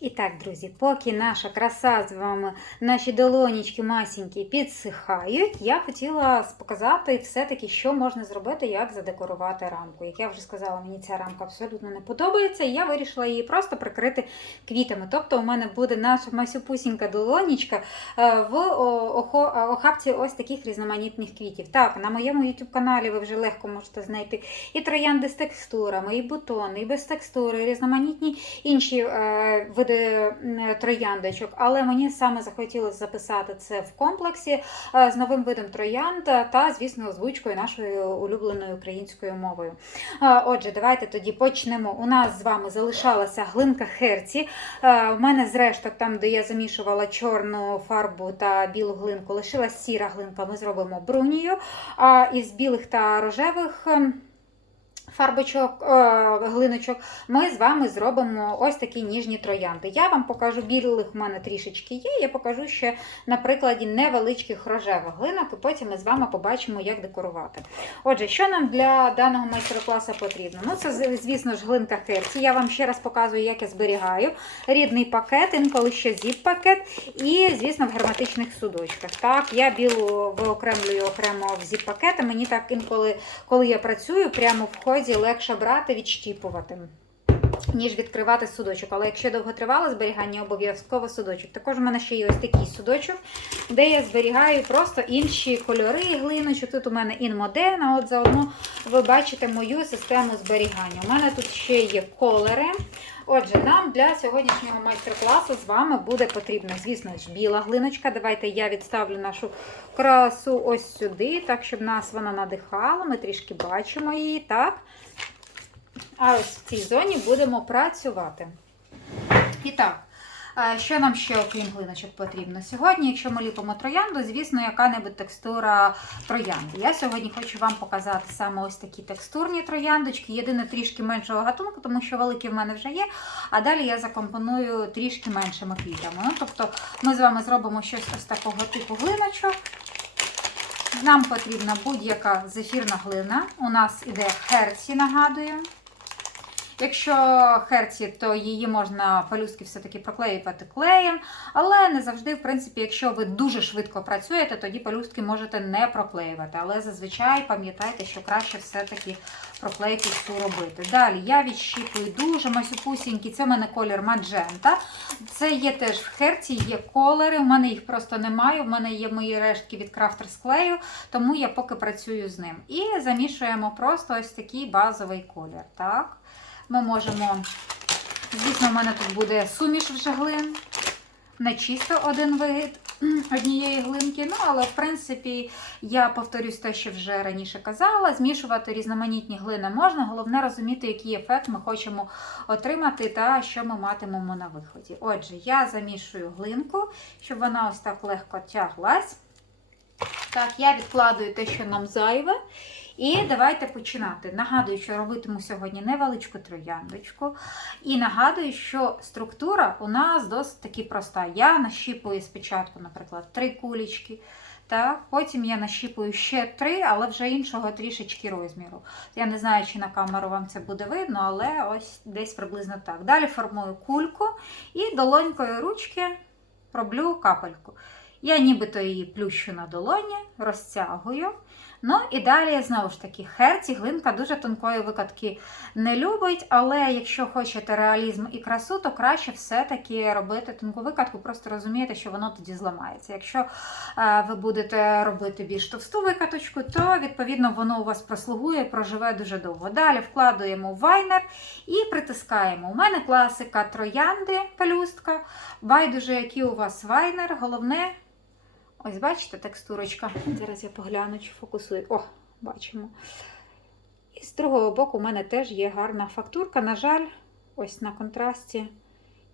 І так, друзі, поки наша краса з вами, наші долонічки масінькі підсихають, я хотіла показати все-таки, що можна зробити, як задекорувати рамку. Як я вже сказала, мені ця рамка абсолютно не подобається, і я вирішила її просто прикрити квітами. Тобто, у мене буде наша масюпусінька долонічка е, в охапці ось таких різноманітних квітів. Так, на моєму YouTube каналі ви вже легко можете знайти і троянди з текстурами, і бутони, і без текстури, і різноманітні інші е, види трояндочок. Але мені саме захотілося записати це в комплексі е, з новим видом троянд та, звісно, озвучкою нашою улюбленою українською мовою. Е, Отже, давайте тоді почнемо. У нас з вами залишалася глинка херці. Е, У мене з решток, там, де я замішувала чорну фарбу та білу глинку, лишилась сіра глинка. Ми зробимо брунію. А із білих та рожевих. Фарбочок, е, глиночок, ми з вами зробимо ось такі ніжні троянди. Я вам покажу білих в мене трішечки є. Я покажу ще на прикладі невеличких рожевих глинок, і потім ми з вами побачимо, як декорувати. Отже, що нам для даного майстер-класу потрібно? Ну, це, звісно ж, глинка херці. Я вам ще раз показую, як я зберігаю. Рідний пакет, інколи ще зіп-пакет, і, звісно, в герметичних судочках. Так, я білу виокремлюю окремо в зіп-пакет, а мені так інколи, коли я працюю, прямо в ході легше брати, відщіпувати. Ніж відкривати судочок. Але якщо довготривале зберігання, обов'язково судочок. Також у мене ще є ось такий судочок, де я зберігаю просто інші кольори глиночок. Тут у мене інмоден, от заодно ви бачите мою систему зберігання. У мене тут ще є колери. Отже, нам для сьогоднішнього майстер-класу з вами буде потрібна, звісно ж, біла глиночка. Давайте я відставлю нашу красу ось сюди, так, щоб нас вона надихала. Ми трішки бачимо її, так? А ось в цій зоні будемо працювати. І так, е, що нам ще, окрім глиночок, потрібно? Сьогодні, якщо ми ліпимо троянду, звісно, яка-небудь текстура троянди. Я сьогодні хочу вам показати саме ось такі текстурні трояндочки. Єдине трішки меншого гатунку, тому що великі в мене вже є. А далі я закомпоную трішки меншими квітами. Ну, тобто ми з вами зробимо щось ось такого типу глиночок. Нам потрібна будь-яка зефірна глина. У нас іде херці, нагадую. Якщо херці, то її можна пелюстки все-таки проклеювати клеєм, але не завжди, в принципі, якщо ви дуже швидко працюєте, тоді пелюстки можете не проклеювати. Але зазвичай пам'ятайте, що краще все-таки проклейку цю робити. Далі я відщіпую дуже масюпусінькі, це в мене колір маджента. Це є теж в херці, є колери. У мене їх просто немає. У мене є мої рештки від крафтер склею, тому я поки працюю з ним. І замішуємо просто ось такий базовий колір. Так? Ми можемо, звісно, в мене тут буде суміш вже глин, не чисто один вид однієї глинки. Ну, але в принципі, я повторюсь те, що вже раніше казала, змішувати різноманітні глини можна. Головне розуміти, який ефект ми хочемо отримати та що ми матимемо на виході. Отже, я замішую глинку, щоб вона ось так легко тяглась. Так, я відкладую те, що нам зайве. І давайте починати. Нагадую, що робитиму сьогодні невеличку трояндочку. І нагадую, що структура у нас досить таки проста. Я нащіпую спочатку, наприклад, три кулічки. Так, Потім я нащіпую ще три, але вже іншого трішечки розміру. Я не знаю, чи на камеру вам це буде видно, але ось десь приблизно так. Далі формую кульку і долонькою ручки роблю капельку. Я нібито її плющу на долоні, розтягую. Ну і далі, знову ж таки, херці, глинка дуже тонкої викатки не любить, але якщо хочете реалізм і красу, то краще все-таки робити тонку викатку, просто розумієте, що воно тоді зламається. Якщо е, ви будете робити більш товсту викаточку, то відповідно воно у вас прослугує, проживе дуже довго. Далі вкладуємо вайнер і притискаємо. У мене класика троянди, пелюстка. Байдуже, який у вас вайнер, головне. Ось, бачите, текстурочка. Зараз я погляну, чи фокусую. О, бачимо. І з другого боку, у мене теж є гарна фактурка. На жаль, ось на контрасті.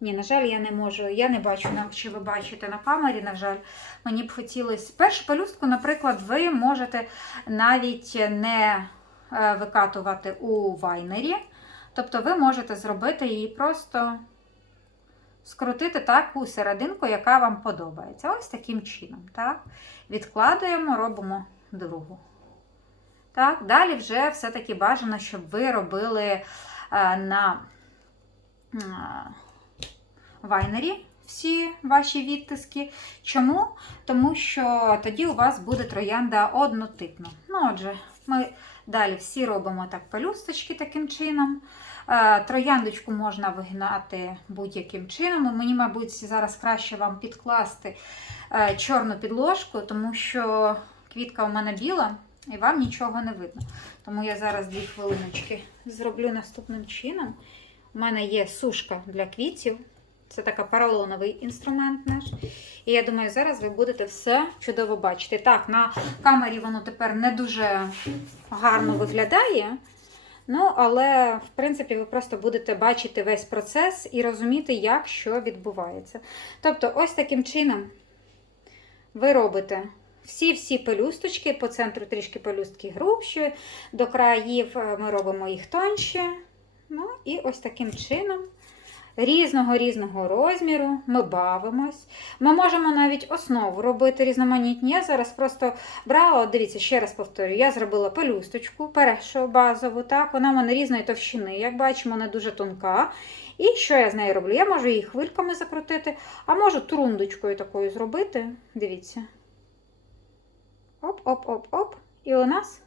Ні, на жаль, я не можу. Я не бачу, чи ви бачите на камері, на жаль, мені б хотілося. Першу пелюстку, наприклад, ви можете навіть не е, викатувати у вайнері. Тобто ви можете зробити її просто скрутити таку серединку, яка вам подобається. Ось таким чином. Так? Відкладуємо, робимо другу. Так? Далі вже все-таки бажано, щоб ви робили е, на е, вайнері всі ваші відтиски. Чому? Тому що тоді у вас буде троянда однотипна. Ну, отже, ми далі всі робимо так пелюсточки таким чином. Е, Трояндочку можна вигнати будь-яким чином. Мені, мабуть, зараз краще вам підкласти е, чорну підложку, тому що квітка у мене біла і вам нічого не видно. Тому я зараз дві хвилиночки зроблю наступним чином. У мене є сушка для квітів. Це така поролоновий інструмент наш. І я думаю, зараз ви будете все чудово бачити. Так, на камері воно тепер не дуже гарно виглядає. Ну, але, в принципі, ви просто будете бачити весь процес і розуміти, як що відбувається. Тобто, ось таким чином ви робите всі-всі пелюсточки, по центру трішки пелюстки грубші, до країв е, ми робимо їх тонші. Ну, і ось таким чином. Різного різного розміру ми бавимось. Ми можемо навіть основу робити різноманітні. Я зараз просто брала, от дивіться, ще раз повторюю, я зробила пелюсточку, першу базову, так, вона в мене різної товщини, як бачимо, вона дуже тонка. І що я з нею роблю? Я можу її хвильками закрутити, а можу трундочкою такою зробити. Дивіться. Оп-оп-оп-оп. І у нас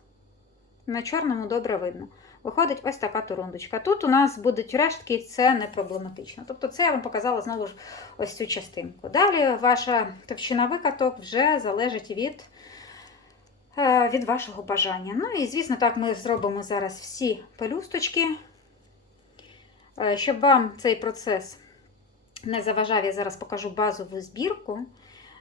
на чорному добре видно. Виходить ось така турундочка. Тут у нас будуть рештки, це не проблематично. Тобто, це я вам показала знову ж ось цю частинку. Далі ваша товщина викаток вже залежить від, е, від вашого бажання. Ну і, звісно, так ми зробимо зараз всі пелюсточки. Е, Щоб вам цей процес не заважав, я зараз покажу базову збірку,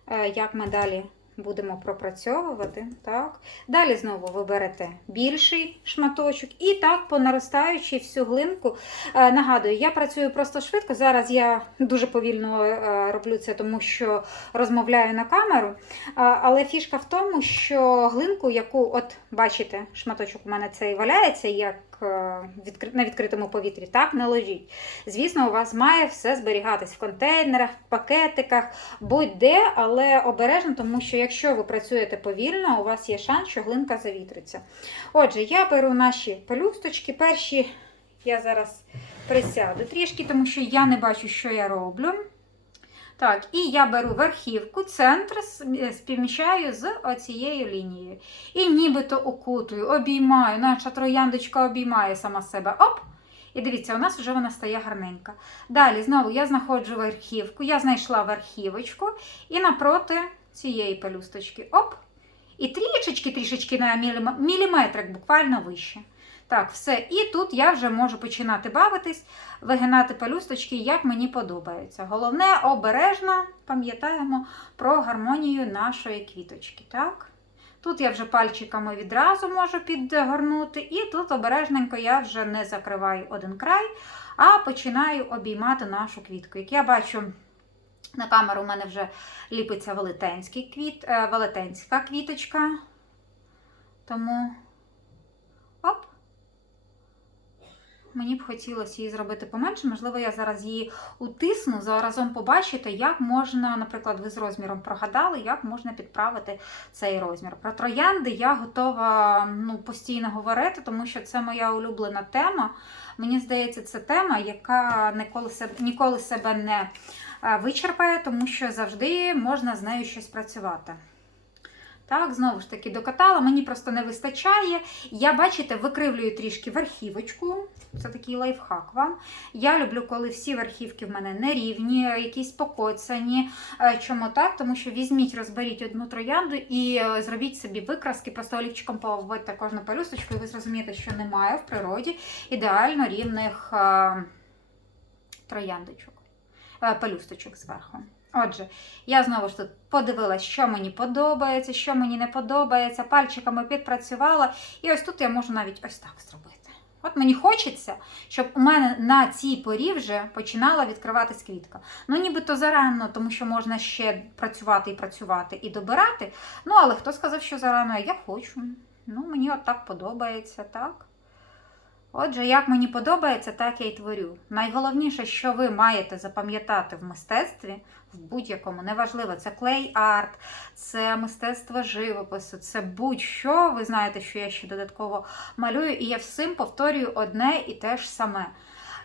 е, як ми далі будемо пропрацьовувати. Так. Далі знову ви берете більший шматочок і так по наростаючій всю глинку. Е, Нагадую, я працюю просто швидко. Зараз я дуже повільно е, роблю це, тому що розмовляю на камеру. Е, Але фішка в тому, що глинку, яку, от бачите, шматочок у мене цей валяється, як на відкритому повітрі, так не лежить. Звісно, у вас має все зберігатись в контейнерах, в пакетиках, будь-де, але обережно, тому що якщо ви працюєте повільно, у вас є шанс, що глинка завітриться. Отже, я беру наші пелюсточки. Перші я зараз присяду трішки, тому що я не бачу, що я роблю. Так, і я беру верхівку, центр співміщаю з оцією лінією. І нібито окутую, обіймаю, наша трояндочка обіймає сама себе. Оп! І дивіться, у нас вже вона стає гарненька. Далі знову я знаходжу верхівку, я знайшла верхівочку і напроти цієї пелюсточки. Оп! І трішечки, трішечки на міліметрик, буквально вище. Так, все. І тут я вже можу починати бавитись, вигинати пелюсточки, як мені подобається. Головне, обережно пам'ятаємо про гармонію нашої квіточки. Так? Тут я вже пальчиками відразу можу підгорнути, і тут обережненько я вже не закриваю один край, а починаю обіймати нашу квітку. Як я бачу, на камеру у мене вже ліпиться велетенський квіт, е, велетенська квіточка. Тому оп. Мені б хотілося її зробити поменше. Можливо, я зараз її утисну, заразом побачите, як можна, наприклад, ви з розміром прогадали, як можна підправити цей розмір. Про троянди я готова ну, постійно говорити, тому що це моя улюблена тема. Мені здається, це тема, яка ніколи себе, ніколи себе не е, вичерпає, тому що завжди можна з нею щось працювати. Так, знову ж таки, докатала, мені просто не вистачає. Я, бачите, викривлюю трішки верхівочку. Це такий лайфхак вам. Я люблю, коли всі верхівки в мене нерівні, якісь покоцані. Е, Чому так? Тому що візьміть, розберіть одну троянду і е, зробіть собі викраски, просто олівчиком поводьте кожну пелюсточку, і ви зрозумієте, що немає в природі ідеально рівних е, трояндочок, пелюсточок зверху. Отже, я знову ж тут подивилася, що мені подобається, що мені не подобається, пальчиками підпрацювала. І ось тут я можу навіть ось так зробити. От мені хочеться, щоб у мене на цій порі вже починала відкриватись квітка. Ну, нібито зарано, тому що можна ще працювати і працювати і добирати. Ну, але хто сказав, що зарано? Я хочу. Ну, мені от так подобається, так? Отже, як мені подобається, так я й творю. Найголовніше, що ви маєте запам'ятати в мистецтві, в будь-якому, неважливо, це клей-арт, це мистецтво живопису, це будь-що. Ви знаєте, що я ще додатково малюю, і я всім повторюю одне і те ж саме.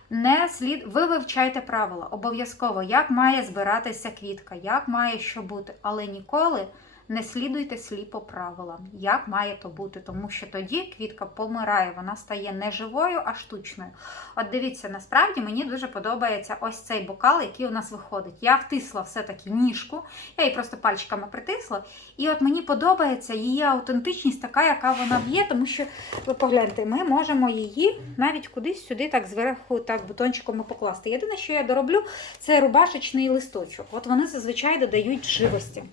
Не слід, ви вивчайте правила обов'язково, як має збиратися квітка, як має що бути, але ніколи не слідуйте сліпо правилам, як має то бути, тому що тоді квітка помирає, вона стає не живою, а штучною. От дивіться, насправді мені дуже подобається ось цей бокал, який у нас виходить. Я втисла все-таки ніжку, я її просто пальчиками притисла. І от мені подобається її аутентичність, така, яка вона є, тому що ви погляньте, ми можемо її навіть кудись сюди, так зверху, так бутончиком покласти. Єдине, що я дороблю, це рубашечний листочок. От вони зазвичай додають живості.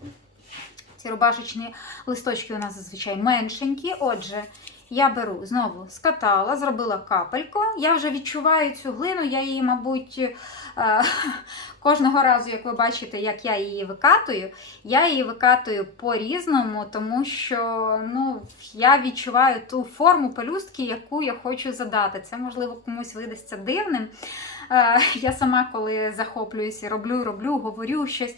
Рубашечні листочки у нас зазвичай меншенькі. Отже, я беру знову скатала, зробила капельку. Я вже відчуваю цю глину, я її, мабуть, е, кожного разу, як ви бачите, як я її викатую, я її викатую по-різному, тому що ну, я відчуваю ту форму пелюстки, яку я хочу задати. Це, можливо, комусь видасться дивним. Е, Я сама, коли захоплююся, роблю, роблю, говорю щось,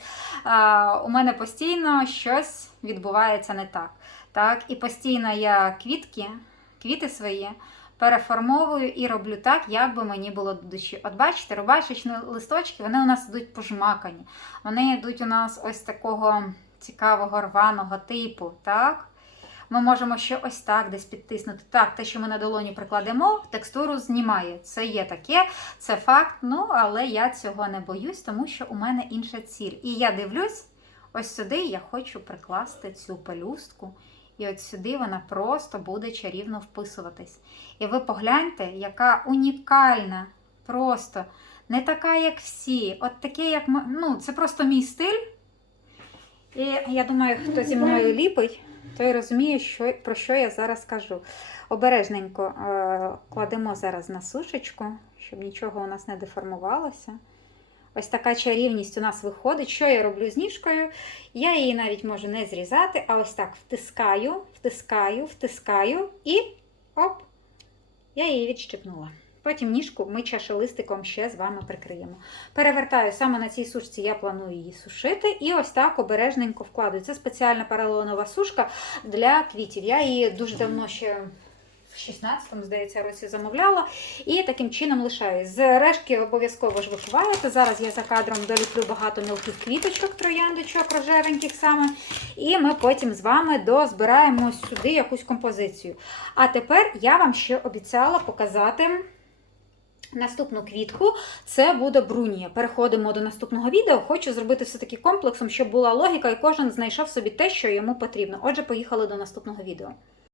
у мене постійно щось відбувається не так. Так, І постійно я квітки, квіти свої переформовую і роблю так, як би мені було до душі. От бачите, рубашечні листочки, вони у нас йдуть пожмакані. Вони йдуть у нас ось такого цікавого рваного типу. так? Ми можемо ще ось так десь підтиснути. Так, те, що ми на долоні прикладемо, текстуру знімає. Це є таке, це факт. Ну, але я цього не боюсь, тому що у мене інша ціль. І я дивлюсь, ось сюди я хочу прикласти цю пелюстку. І от сюди вона просто буде чарівно вписуватись. І ви погляньте, яка унікальна, просто не така, як всі. От таке, як ну, це просто мій стиль. І я думаю, хто зі мною ліпить, той розуміє, що, про що я зараз кажу. Обережненько е, кладемо зараз на сушечку, щоб нічого у нас не деформувалося. Ось така чарівність у нас виходить. Що я роблю з ніжкою? Я її навіть можу не зрізати, а ось так втискаю, втискаю, втискаю і оп, я її відщипнула. Потім ніжку ми чашелистиком ще з вами прикриємо. Перевертаю саме на цій сушці, я планую її сушити. І ось так обережненько вкладаю. Це спеціальна поролонова сушка для квітів. Я її дуже давно ще. В 16-му, здається, році замовляла. І таким чином лишаю. З решки обов'язково ж вишиваєте. Зараз я за кадром доліплю багато мілких квіточок, трояндочок, рожевеньких саме. І ми потім з вами дозбираємо сюди якусь композицію. А тепер я вам ще обіцяла показати. Наступну квітку це буде брунія. Переходимо до наступного відео. Хочу зробити все-таки комплексом, щоб була логіка, і кожен знайшов собі те, що йому потрібно. Отже, поїхали до наступного відео.